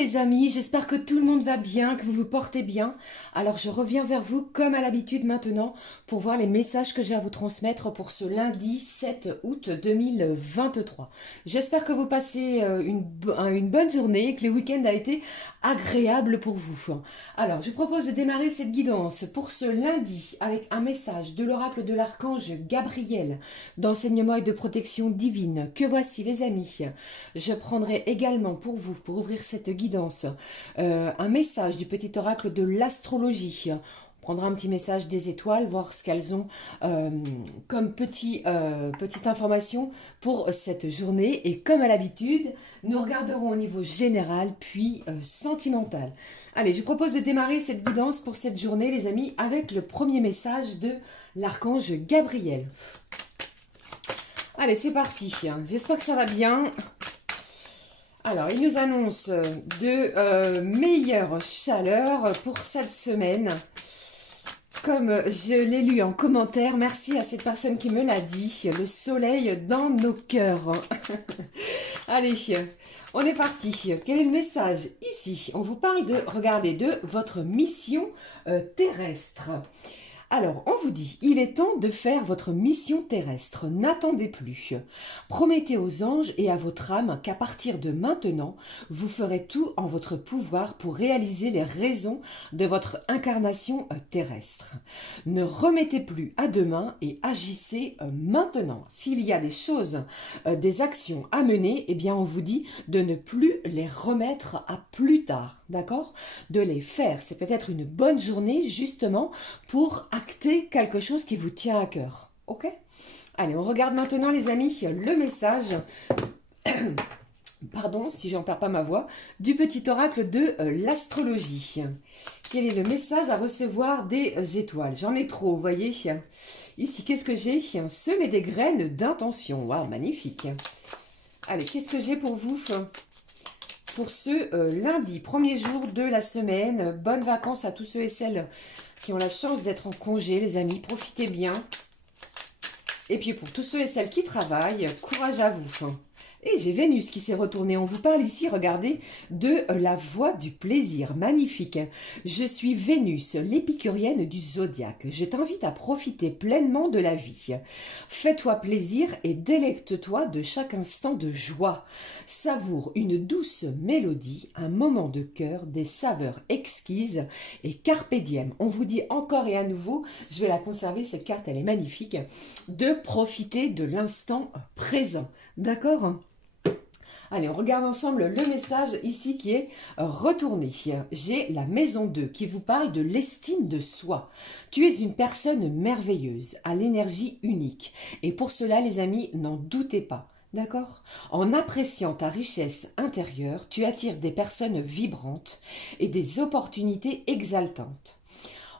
les amis, j'espère que tout le monde va bien, que vous vous portez bien. Alors je reviens vers vous comme à l'habitude maintenant pour voir les messages que j'ai à vous transmettre pour ce lundi 7 août 2023. J'espère que vous passez une bonne journée et que le week-end a été agréable pour vous. Alors je propose de démarrer cette guidance pour ce lundi avec un message de l'oracle de l'archange Gabriel d'enseignement et de protection divine. Que voici les amis. Je prendrai également pour vous, pour ouvrir cette guidance, un message du petit oracle de l'astrologie. On prendra un petit message des étoiles, voir ce qu'elles ont comme petite information pour cette journée. Et comme à l'habitude, nous regarderons au niveau général, puis sentimental. Allez, je propose de démarrer cette guidance pour cette journée, les amis, avec le premier message de l'archange Gabriel. Allez, c'est parti. J'espère que ça va bien. Alors, il nous annonce de meilleures chaleurs pour cette semaine. Comme je l'ai lu en commentaire, merci à cette personne qui me l'a dit, le soleil dans nos cœurs. Allez, on est parti. Quel est le message ici? On vous parle de, regardez, de votre mission terrestre. Alors, on vous dit, il est temps de faire votre mission terrestre, n'attendez plus. Promettez aux anges et à votre âme qu'à partir de maintenant, vous ferez tout en votre pouvoir pour réaliser les raisons de votre incarnation terrestre. Ne remettez plus à demain et agissez maintenant. S'il y a des choses, des actions à mener, eh bien on vous dit de ne plus les remettre à plus tard, d'accord? De les faire. C'est peut-être une bonne journée justement pour acter quelque chose qui vous tient à cœur. Ok? Allez, on regarde maintenant, les amis, le message, pardon si j'en perds pas ma voix, du petit oracle de l'astrologie. Quel est le message à recevoir des étoiles? J'en ai trop, vous voyez. Ici, qu'est-ce que j'ai? Semer des graines d'intention. Waouh, magnifique. Allez, qu'est-ce que j'ai pour vous pour ce lundi, premier jour de la semaine? Bonnes vacances à tous ceux et celles qui ont la chance d'être en congé, les amis, profitez bien. Et puis pour tous ceux et celles qui travaillent, courage à vous. Et j'ai Vénus qui s'est retournée. On vous parle ici, regardez, de la voie du plaisir. Magnifique. Je suis Vénus, l'épicurienne du zodiaque. Je t'invite à profiter pleinement de la vie. Fais-toi plaisir et délecte-toi de chaque instant de joie. Savoure une douce mélodie, un moment de cœur, des saveurs exquises et carpe diem. On vous dit encore et à nouveau, je vais la conserver, cette carte, elle est magnifique, de profiter de l'instant présent. D'accord ? Allez, on regarde ensemble le message ici qui est retourné. J'ai la maison 2 qui vous parle de l'estime de soi. Tu es une personne merveilleuse, à l'énergie unique. Et pour cela, les amis, n'en doutez pas. D'accord? En appréciant ta richesse intérieure, tu attires des personnes vibrantes et des opportunités exaltantes.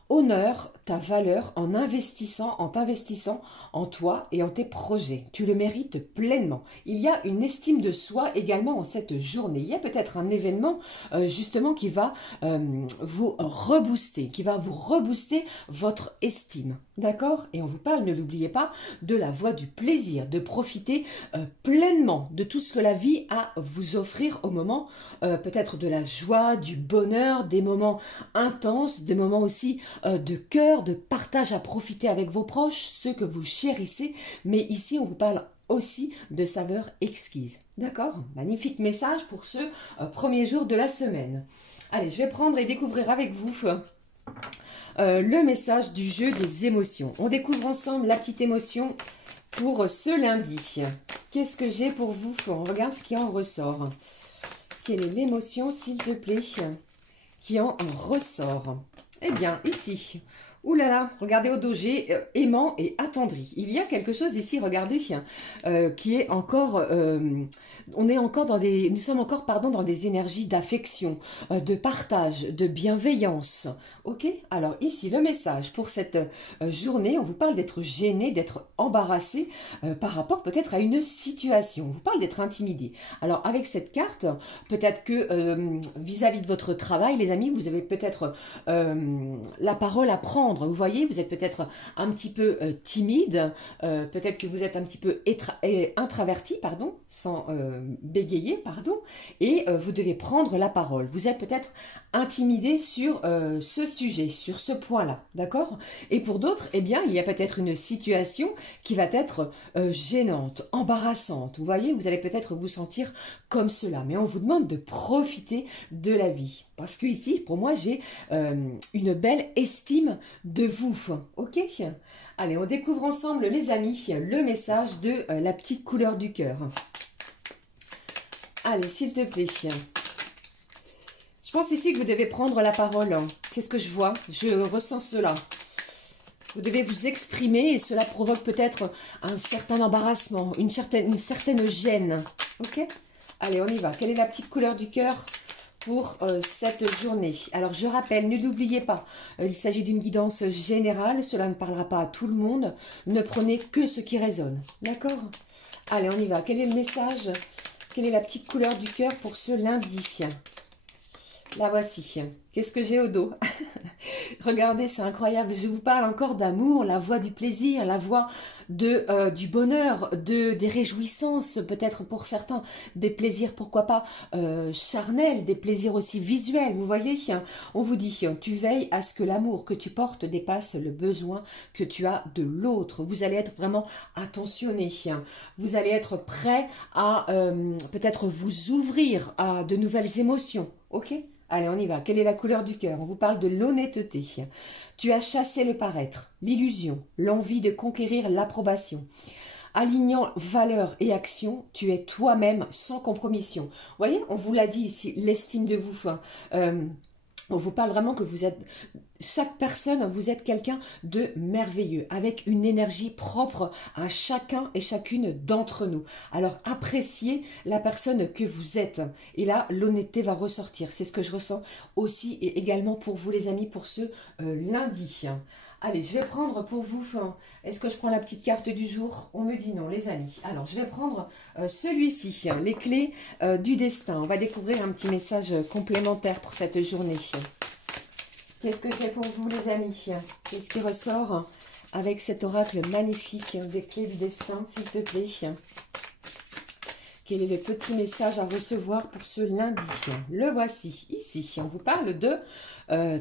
Honore ta valeur en t'investissant en toi et en tes projets. Tu le mérites pleinement. Il y a une estime de soi également en cette journée. Il y a peut-être un événement justement qui va vous rebooster, votre estime. D'accord? Et on vous parle, ne l'oubliez pas, de la voie du plaisir, de profiter pleinement de tout ce que la vie a à vous offrir au moment peut-être de la joie, du bonheur, des moments intenses, des moments aussi de cœur, de partage à profiter avec vos proches, ceux que vous chérissez. Mais ici, on vous parle aussi de saveurs exquises. D'accord? Magnifique message pour ce premier jour de la semaine. Allez, je vais prendre et découvrir avec vous le message du jeu des émotions. On découvre ensemble la petite émotion pour ce lundi. Qu'est-ce que j'ai pour vous? On regarde ce qui en ressort. Quelle est l'émotion, s'il te plaît, qui en ressort? Eh bien, ici, oulala, regardez au dos, j'ai aimant et attendri. Il y a quelque chose ici, regardez, qui est encore, nous sommes encore, dans des énergies d'affection, de partage, de bienveillance. Ok? Alors ici, le message pour cette journée, on vous parle d'être gêné, d'être embarrassé par rapport peut-être à une situation. On vous parle d'être intimidé. Alors avec cette carte, peut-être que vis-à-vis de votre travail, les amis, vous avez peut-être la parole à prendre prendre. Vous voyez, vous êtes peut-être un petit peu timide, peut-être que vous êtes un petit peu introverti, pardon, sans bégayer, pardon, et vous devez prendre la parole. Vous êtes peut-être intimidé sur ce sujet, sur ce point-là, d'accord? Et pour d'autres, eh bien, il y a peut-être une situation qui va être gênante, embarrassante. Vous voyez, vous allez peut-être vous sentir comme cela, mais on vous demande de profiter de la vie. Parce que ici, pour moi, j'ai une belle estime de vous, ok? Allez, on découvre ensemble, les amis, le message de la petite couleur du cœur. Allez, s'il te plaît. Je pense ici que vous devez prendre la parole. C'est ce que je vois. Je ressens cela. Vous devez vous exprimer et cela provoque peut-être un certain embarrassement, une certaine gêne. Ok? Allez, on y va. Quelle est la petite couleur du cœur pour cette journée? Alors, je rappelle, ne l'oubliez pas, il s'agit d'une guidance générale. Cela ne parlera pas à tout le monde. Ne prenez que ce qui résonne. D'accord? Allez, on y va. Quel est le message? Quelle est la petite couleur du cœur pour ce lundi? La voici. Qu'est-ce que j'ai au dos? Regardez, c'est incroyable. Je vous parle encore d'amour, la voix du plaisir, la voix du bonheur, des réjouissances, peut-être pour certains, des plaisirs, pourquoi pas, charnels, des plaisirs aussi visuels. Vous voyez, on vous dit, tu veilles à ce que l'amour que tu portes dépasse le besoin que tu as de l'autre. Vous allez être vraiment attentionné. Vous allez être prêt à peut-être vous ouvrir à de nouvelles émotions. Ok? Allez, on y va. Quelle est la couleur du cœur? On vous parle de l'honnêteté. Tu as chassé le paraître, l'illusion, l'envie de conquérir l'approbation. Alignant valeurs et actions, tu es toi-même sans compromission. Vous voyez, on vous l'a dit ici, l'estime de vous. On vous parle vraiment que vous êtes, chaque personne, vous êtes quelqu'un de merveilleux, avec une énergie propre à chacun et chacune d'entre nous. Alors, appréciez la personne que vous êtes. Et là, l'honnêteté va ressortir. C'est ce que je ressens aussi et également pour vous, les amis, pour ce lundi. Allez, je vais prendre pour vous, est-ce que je prends la petite carte du jour? On me dit non, les amis. Alors, je vais prendre celui-ci, les clés du destin. On va découvrir un petit message complémentaire pour cette journée. Qu'est-ce que j'ai pour vous, les amis? Qu'est-ce qui ressort avec cet oracle magnifique des clés du destin, s'il te plaît? Quel est le petit message à recevoir pour ce lundi? Le voici, ici. On vous parle de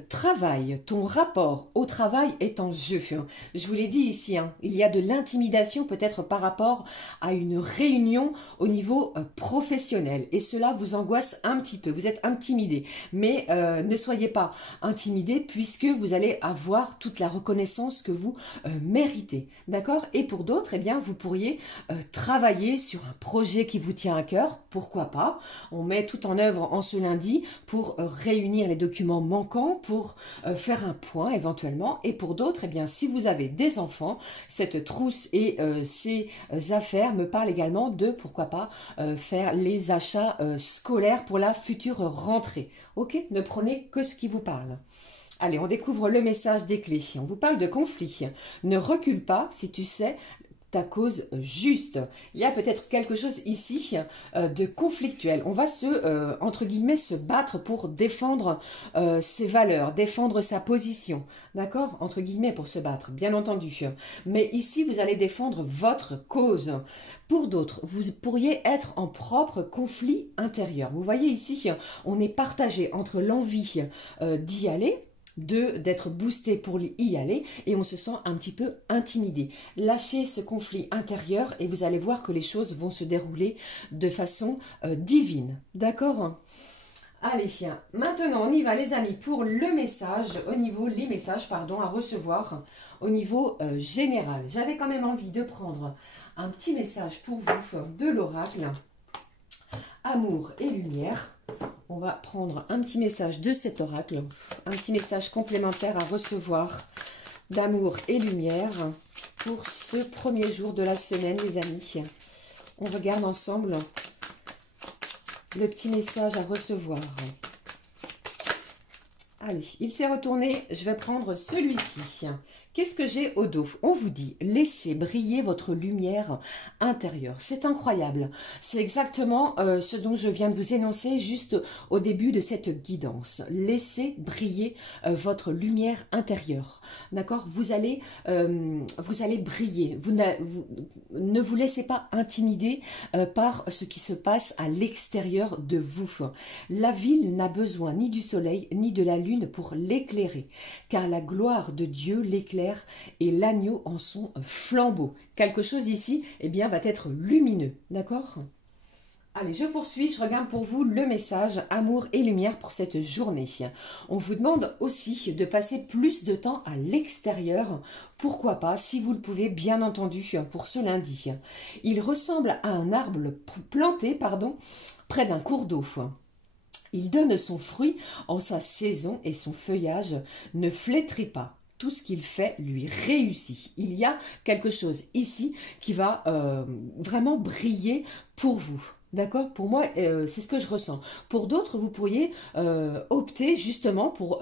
travail. Ton rapport au travail est en jeu. Je vous l'ai dit ici, il y a de l'intimidation peut-être par rapport à une réunion au niveau professionnel. Et cela vous angoisse un petit peu. Vous êtes intimidé. Mais ne soyez pas intimidé puisque vous allez avoir toute la reconnaissance que vous méritez. D'accord? Et pour d'autres, eh bien, vous pourriez travailler sur un projet qui vous tient à cœur. Pourquoi pas? On met tout en œuvre en ce lundi pour réunir les documents manquants, pour faire un point éventuellement. Et pour d'autres, eh bien, si vous avez des enfants, cette trousse et ces affaires me parlent également de, pourquoi pas, faire les achats scolaires pour la future rentrée. Ok? Ne prenez que ce qui vous parle. Allez, on découvre le message des clés. On vous parle de conflit. Ne recule pas si tu sais ta cause juste. Il y a peut-être quelque chose ici de conflictuel. On va entre guillemets, se battre pour défendre ses valeurs, défendre sa position. D'accord? Entre guillemets, pour se battre, bien entendu. Mais ici, vous allez défendre votre cause. Pour d'autres, vous pourriez être en propre conflit intérieur. Vous voyez ici, on est partagé entre l'envie d'y aller, d'être boosté pour y aller et on se sent un petit peu intimidé. Lâchez ce conflit intérieur et vous allez voir que les choses vont se dérouler de façon divine. D'accord? Allez, maintenant on y va, les amis, pour le message, les messages à recevoir au niveau général. J'avais quand même envie de prendre un petit message pour vous de l'oracle Amour et lumière. On va prendre un petit message de cet oracle, un petit message complémentaire à recevoir d'amour et lumière pour ce premier jour de la semaine, les amis. On regarde ensemble le petit message à recevoir. Allez, il s'est retourné, je vais prendre celui-ci. Qu'est-ce que j'ai au dos? On vous dit, laissez briller votre lumière intérieure. C'est incroyable. C'est exactement ce dont je viens de vous énoncer juste au début de cette guidance. Laissez briller votre lumière intérieure. D'accord? Vous allez briller. Vous ne vous laissez pas intimider par ce qui se passe à l'extérieur de vous. La ville n'a besoin ni du soleil ni de la lune pour l'éclairer, car la gloire de Dieu l'éclaire et l'agneau en son flambeau. Quelque chose ici, eh bien, va être lumineux, d'accord? Allez, je poursuis, je regarde pour vous le message amour et lumière pour cette journée. On vous demande aussi de passer plus de temps à l'extérieur, pourquoi pas, si vous le pouvez, bien entendu, pour ce lundi. Il ressemble à un arbre planté, près d'un cours d'eau. Il donne son fruit en sa saison et son feuillage ne flétrit pas. Tout ce qu'il fait lui réussit. Il y a quelque chose ici qui va vraiment briller pour vous. D'accord? Pour moi, c'est ce que je ressens. Pour d'autres, vous pourriez opter justement pour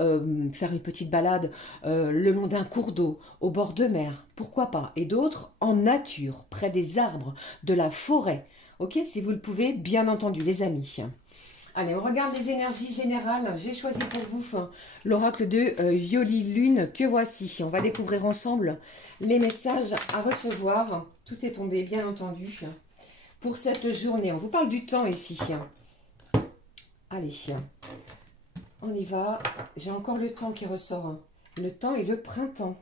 faire une petite balade le long d'un cours d'eau, au bord de mer. Pourquoi pas? Et d'autres en nature, près des arbres, de la forêt. Ok? Si vous le pouvez, bien entendu, les amis. Allez, on regarde les énergies générales. J'ai choisi pour vous l'oracle de Yoli Lune que voici. On va découvrir ensemble les messages à recevoir. Tout est tombé, bien entendu, pour cette journée. On vous parle du temps ici. Allez, on y va. J'ai encore le temps qui ressort. Le temps et le printemps.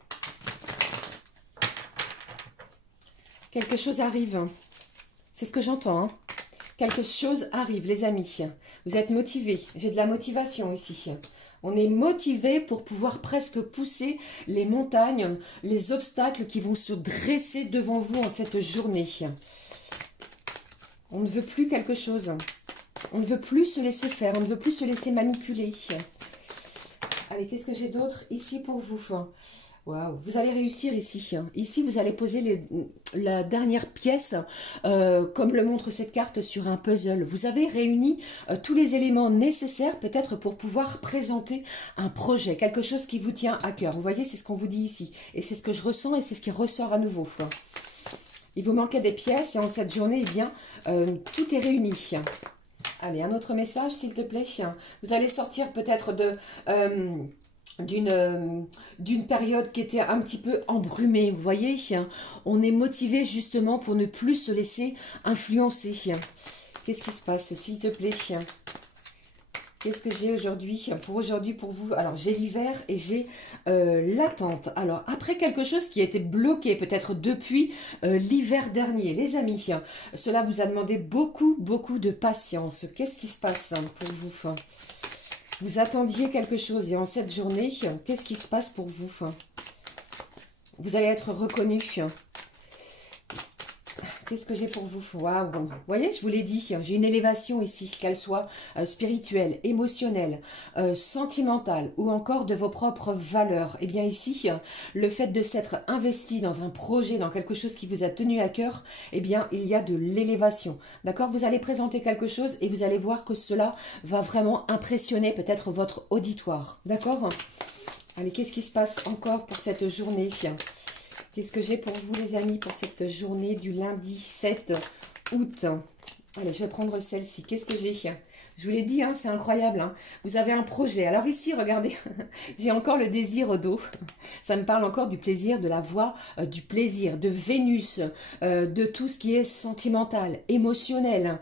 Quelque chose arrive. C'est ce que j'entends, Quelque chose arrive, les amis. Vous êtes motivés. J'ai de la motivation ici. On est motivé pour pouvoir presque pousser les montagnes, les obstacles qui vont se dresser devant vous en cette journée. On ne veut plus quelque chose. On ne veut plus se laisser faire. On ne veut plus se laisser manipuler. Allez, qu'est-ce que j'ai d'autre ici pour vous? Waouh, vous allez réussir ici. Ici, vous allez poser la dernière pièce, comme le montre cette carte, sur un puzzle. Vous avez réuni tous les éléments nécessaires, peut-être pour pouvoir présenter un projet, quelque chose qui vous tient à cœur. Vous voyez, c'est ce qu'on vous dit ici. Et c'est ce que je ressens et c'est ce qui ressort à nouveau. Il vous manquait des pièces et en cette journée, eh bien, tout est réuni. Allez, un autre message, s'il te plaît. Vous allez sortir peut-être d'une période qui était un petit peu embrumée, vous voyez, on est motivé justement pour ne plus se laisser influencer. Qu'est-ce qui se passe, s'il te plaît? Qu'est-ce que j'ai aujourd'hui pour vous? Alors, j'ai l'hiver et j'ai l'attente. Alors, après quelque chose qui a été bloqué peut-être depuis l'hiver dernier, les amis, cela vous a demandé beaucoup de patience. Qu'est-ce qui se passe pour vous? Vous attendiez quelque chose et en cette journée, qu'est-ce qui se passe pour vous? Vous allez être reconnu. Qu'est-ce que j'ai pour vous? Waouh. Vous voyez, je vous l'ai dit, j'ai une élévation ici, qu'elle soit spirituelle, émotionnelle, sentimentale ou encore de vos propres valeurs. Eh bien ici, le fait de s'être investi dans un projet, dans quelque chose qui vous a tenu à cœur, eh bien il y a de l'élévation. D'accord? Vous allez présenter quelque chose et vous allez voir que cela va vraiment impressionner peut-être votre auditoire. D'accord? Allez, qu'est-ce qui se passe encore pour cette journée? Qu'est-ce que j'ai pour vous, les amis, pour cette journée du lundi 7 août? Allez, je vais prendre celle-ci. Qu'est-ce que j'ai? Je vous l'ai dit, c'est incroyable. Vous avez un projet. Alors ici, regardez, j'ai encore le désir d'eau. Ça me parle encore du plaisir, de la voix, du plaisir, de Vénus, de tout ce qui est sentimental, émotionnel,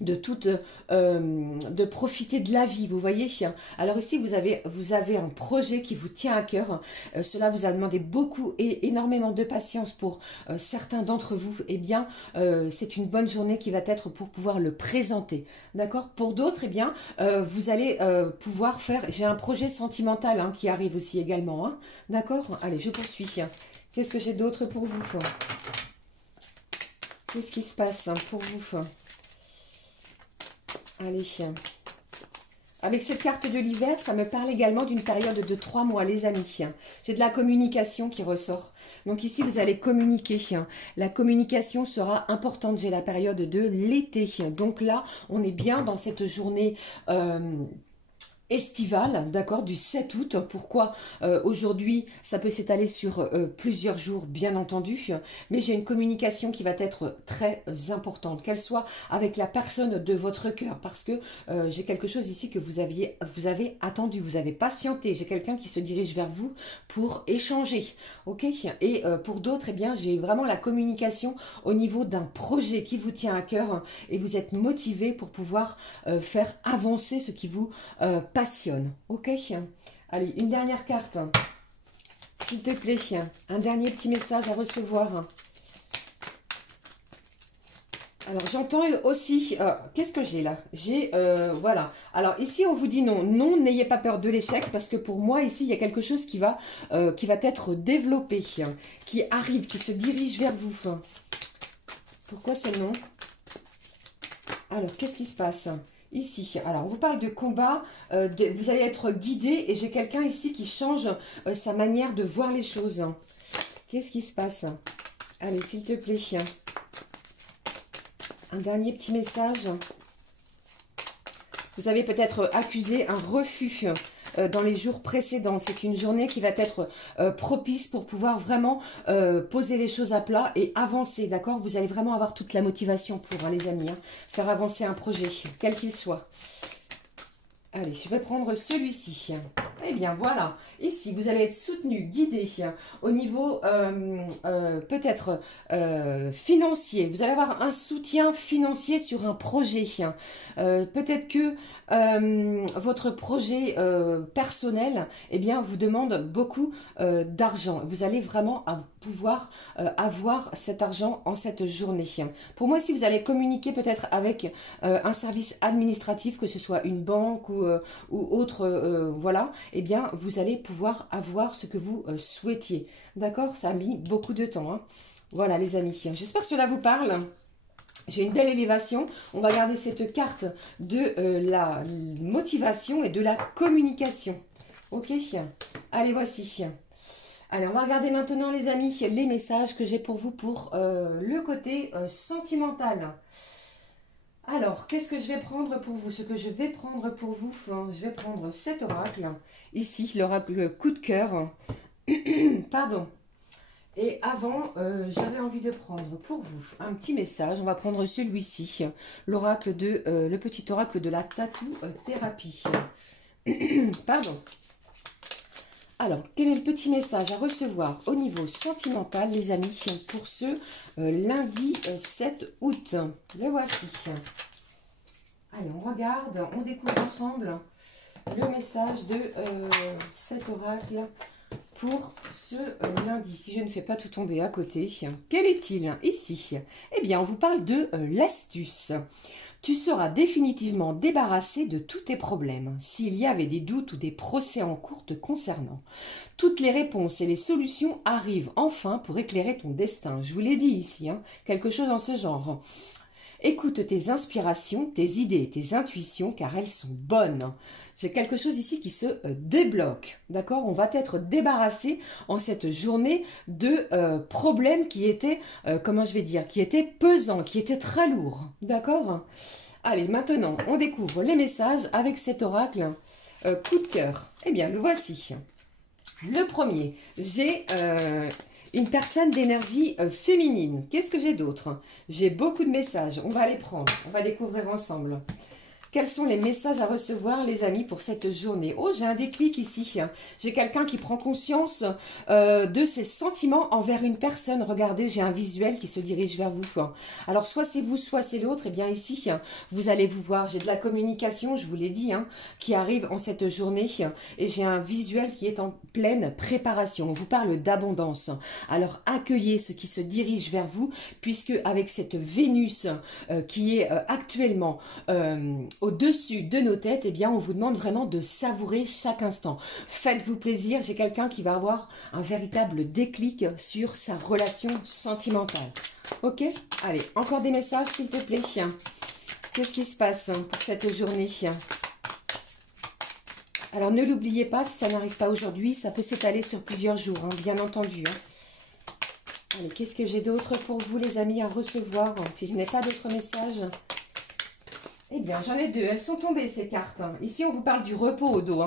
de profiter de la vie, vous voyez. Alors ici, vous avez un projet qui vous tient à cœur. Cela vous a demandé beaucoup et énormément de patience pour certains d'entre vous. Eh bien, c'est une bonne journée qui va être pour pouvoir le présenter. D'accord? Pour d'autres, eh bien, vous allez pouvoir faire... J'ai un projet sentimental qui arrive aussi également. D'accord? Allez, je poursuis. Qu'est-ce que j'ai d'autre pour vous? Qu'est-ce qui se passe pour vous? Allez, avec cette carte de l'hiver, ça me parle également d'une période de 3 mois, les amis. J'ai de la communication qui ressort. Donc ici, vous allez communiquer. La communication sera importante. J'ai la période de l'été. Donc là, on est bien dans cette journée estivale, d'accord, du 7 août. Pourquoi aujourd'hui, ça peut s'étaler sur plusieurs jours, bien entendu, mais j'ai une communication qui va être très importante, qu'elle soit avec la personne de votre cœur, parce que j'ai quelque chose ici que vous avez attendu, vous avez patienté. J'ai quelqu'un qui se dirige vers vous pour échanger, ok. Et pour d'autres, eh bien, j'ai vraiment la communication au niveau d'un projet qui vous tient à cœur et vous êtes motivé pour pouvoir faire avancer ce qui vous passionne, ok. Allez, une dernière carte, s'il te plaît, un dernier petit message à recevoir. Alors, j'entends aussi, qu'est-ce que j'ai là? J'ai, voilà. Alors, ici, on vous dit non. Non, n'ayez pas peur de l'échec, parce que pour moi, ici, il y a quelque chose qui va être développé, qui arrive, qui se dirige vers vous. Pourquoi c'est non? Alors, qu'est-ce qui se passe ici? Alors, on vous parle de combat, vous allez être guidé, et j'ai quelqu'un ici qui change sa manière de voir les choses. Qu'est-ce qui se passe? Allez, s'il te plaît. Un dernier petit message. Vous avez peut-être accusé un refus dans les jours précédents. C'est une journée qui va être propice pour pouvoir vraiment poser les choses à plat et avancer, d'accord? Vous allez vraiment avoir toute la motivation pour, hein, les amis, hein, faire avancer un projet, quel qu'il soit. Allez, je vais prendre celui-ci. Eh bien, voilà. Ici, vous allez être soutenu, guidé au niveau peut-être financier. Vous allez avoir un soutien financier sur un projet. Peut-être que votre projet personnel, eh bien, vous demande beaucoup d'argent. Vous allez vraiment pouvoir avoir cet argent en cette journée. Pour moi, si vous allez communiquer peut-être avec un service administratif, que ce soit une banque ou autre, voilà, eh bien, vous allez pouvoir avoir ce que vous souhaitiez. D'accord? Ça a mis beaucoup de temps, hein. Voilà, les amis. J'espère que cela vous parle. J'ai une belle élévation. On va garder cette carte de la motivation et de la communication. Ok? Allez, voici. Allez, on va regarder maintenant, les amis, les messages que j'ai pour vous pour le côté sentimental. Alors, qu'est-ce que je vais prendre pour vous? Ce que je vais prendre pour vous, je vais prendre cet oracle. Ici, l'oracle coup de cœur. Pardon. Et avant, j'avais envie de prendre pour vous un petit message. On va prendre celui-ci, l'oracle de le petit oracle de la tatou thérapie. Pardon. Alors, quel est le petit message à recevoir au niveau sentimental, les amis, pour ce lundi 7 août? Le voici. Allez, on regarde, on découvre ensemble le message de cet oracle pour ce lundi. Si je ne fais pas tout tomber à côté, quel est-il ici? Eh bien, on vous parle de l'astuce. Tu seras définitivement débarrassé de tous tes problèmes. S'il y avait des doutes ou des procès en cours te concernant, toutes les réponses et les solutions arrivent enfin pour éclairer ton destin. Je vous l'ai dit ici, hein, quelque chose dans ce genre. Écoute tes inspirations, tes idées, tes intuitions, car elles sont bonnes. J'ai quelque chose ici qui se débloque, d'accord? On va être débarrassé en cette journée de problèmes qui étaient, comment je vais dire, qui étaient pesants, qui étaient très lourds, d'accord? Allez, maintenant, on découvre les messages avec cet oracle coup de cœur. Eh bien, le voici. Le premier, j'ai une personne d'énergie féminine. Qu'est-ce que j'ai d'autre? J'ai beaucoup de messages. On va les prendre. On va découvrir ensemble. Quels sont les messages à recevoir, les amis, pour cette journée? Oh, j'ai un déclic ici. J'ai quelqu'un qui prend conscience de ses sentiments envers une personne. Regardez, j'ai un visuel qui se dirige vers vous. Alors, soit c'est vous, soit c'est l'autre. Eh bien, ici, vous allez vous voir. J'ai de la communication, je vous l'ai dit, hein, qui arrive en cette journée. Et j'ai un visuel qui est en pleine préparation. On vous parle d'abondance. Alors, accueillez ce qui se dirige vers vous, puisque avec cette Vénus qui est actuellement au-dessus de nos têtes, eh bien, on vous demande vraiment de savourer chaque instant. Faites-vous plaisir. J'ai quelqu'un qui va avoir un véritable déclic sur sa relation sentimentale. Ok? Allez, encore des messages, s'il te plaît. Qu'est-ce qui se passe pour cette journée? Alors, ne l'oubliez pas, si ça n'arrive pas aujourd'hui, ça peut s'étaler sur plusieurs jours, hein, bien entendu. Hein. Allez, qu'est-ce que j'ai d'autre pour vous, les amis, à recevoir? Si je n'ai pas d'autres messages... Eh bien, j'en ai deux. Elles sont tombées, ces cartes. Ici, on vous parle du repos au dos.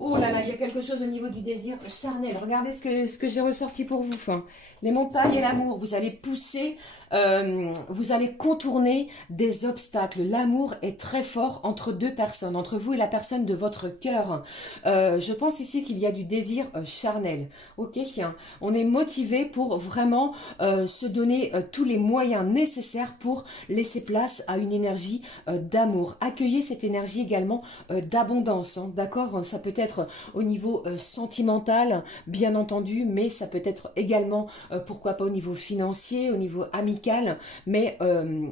Oh là là, il y a quelque chose au niveau du désir charnel. Regardez ce que j'ai ressorti pour vous. Les montagnes et l'amour. Vous allez pousser, vous allez contourner des obstacles. L'amour est très fort entre deux personnes, entre vous et la personne de votre cœur. Je pense ici qu'il y a du désir charnel. Ok, on est motivé pour vraiment se donner tous les moyens nécessaires pour laisser place à une énergie d'amour. Accueillez cette énergie également d'abondance. D'accord, ça peut être au niveau sentimental, bien entendu, mais ça peut être également, pourquoi pas au niveau financier, au niveau amical, mais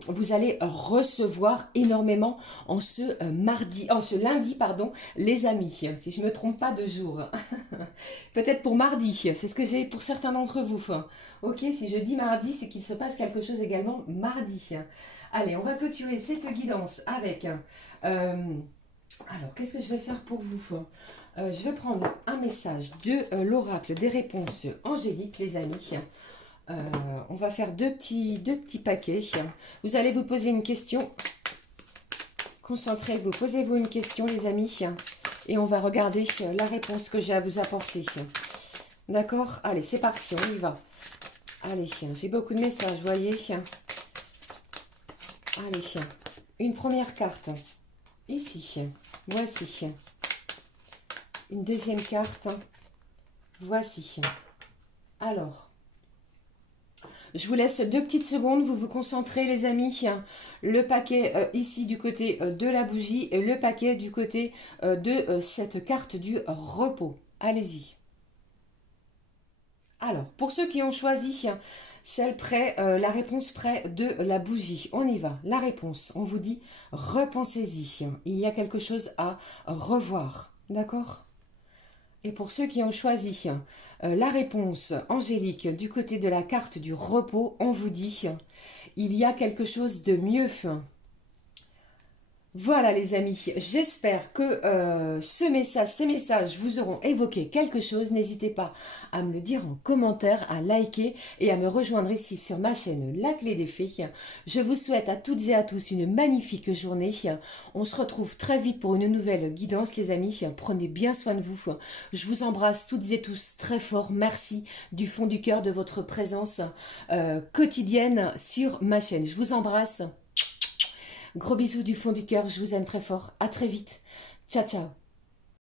vous allez recevoir énormément en ce lundi, pardon, les amis, si je ne me trompe pas de jour. Peut-être pour mardi, c'est ce que j'ai pour certains d'entre vous. Ok, si je dis mardi, c'est qu'il se passe quelque chose également mardi. Allez, on va clôturer cette guidance avec... alors, qu'est-ce que je vais faire pour vous? Je vais prendre un message de l'oracle des réponses angéliques, les amis. On va faire deux petits paquets. Vous allez vous poser une question. Concentrez-vous, posez-vous une question, les amis. Et on va regarder la réponse que j'ai à vous apporter. D'accord? Allez, c'est parti, on y va. Allez, j'ai beaucoup de messages, vous voyez. Allez, une première carte. Ici, voici. Une deuxième carte. Voici. Alors, je vous laisse 2 petites secondes. Vous vous concentrez, les amis. Le paquet ici du côté de la bougie et le paquet du côté de cette carte du repos. Allez-y. Alors, pour ceux qui ont choisi celle près, la réponse près de la bougie, on y va. La réponse, on vous dit, repensez-y. Il y a quelque chose à revoir. D'accord ? Et pour ceux qui ont choisi la réponse angélique du côté de la carte du repos, on vous dit, il y a quelque chose de mieux. Voilà les amis, j'espère que ces messages vous auront évoqué quelque chose. N'hésitez pas à me le dire en commentaire, à liker et à me rejoindre ici sur ma chaîne La Clé des Fées. Je vous souhaite à toutes et à tous une magnifique journée. On se retrouve très vite pour une nouvelle guidance les amis. Prenez bien soin de vous. Je vous embrasse toutes et tous très fort. Merci du fond du cœur de votre présence quotidienne sur ma chaîne. Je vous embrasse. Gros bisous du fond du cœur, je vous aime très fort. À très vite. Ciao, ciao.